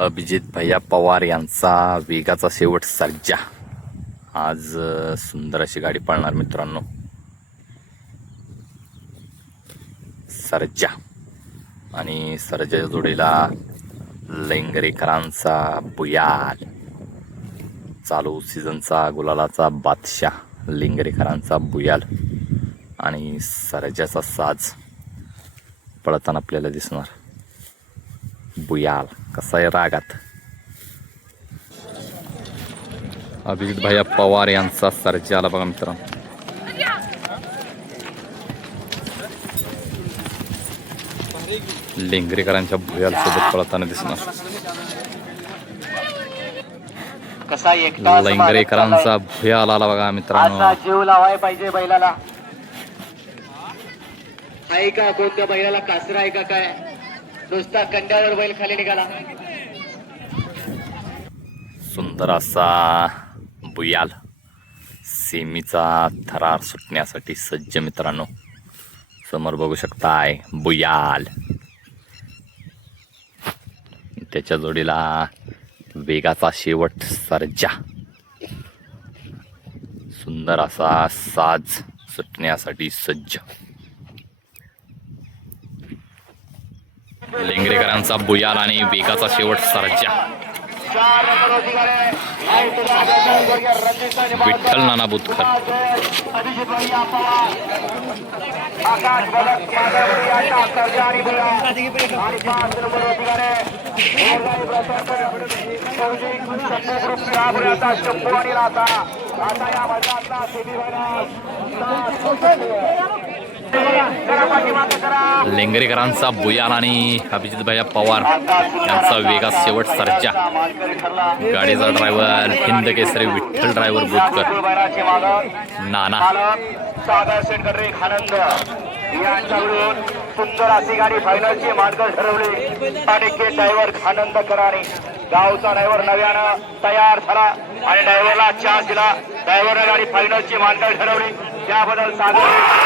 अभिजित भैया पवार यांचा वेगाचा शेवट सर्जा। आज सुंदर अशी गाडी पळणार मित्रांनो, सर्जा आणि सर्जाच्या जोडीला लेंगरेकरांचा बुयाल, चालू सीझनचा गुलालाचा बादशाह लेंगरेकरांचा बुयाल आणि सर्जाचा साज पळताना आपल्याला दिसणार। बुयाल कसा आहे रागात। अभिजित भैया पवार यांचा सर्जा आला बघा मित्रांनो। लेंगरेकरांच्या बुयाल सोबत पळताना दिसणार। कसा एकटा लेंगरेकरांचा बुयाल आला बघा मित्रांनो। जीव लावाय पाहिजे बैलाला। आहे का कोणत्या बैलाला कासरा आहे का काय? नुसता कंड्यावर बैल खाली निघाला। सुंदर असा बुयाल सेमीचा थरार सुटण्यासाठी सज्ज मित्रांनो। समोर बघू शकताय बुयाल, त्याच्या जोडीला वेगाचा शेवट सर्जा। सुंदर असा साज सुटण्यासाठी सज्ज। लेंगरेकरांचा बुयाल आणि वेगाचा शेवट सर्जा। विठ्ठल नाना बुतकर, लेंगरेकरांचा बुयाल आणि अभिजित भैया पवार यांचा वेगाचा शेवट सर्जा। गाडीचा ड्रायव्हर हिंद केसरी विठ्ठल ड्रायव्हर बुतकर नाना। यांच्याकडून सुंदर अशी गाडी फायनलची मानकर ठरवली आणि ड्रायव्हर आनंद कराने गावचा ड्रायव्हर नव्यानं तयार झाला आणि ड्रायव्हरला चार्ज दिला। ड्रायव्हरने गाडी फायनलची मानकर ठरवली, त्याबद्दल सागर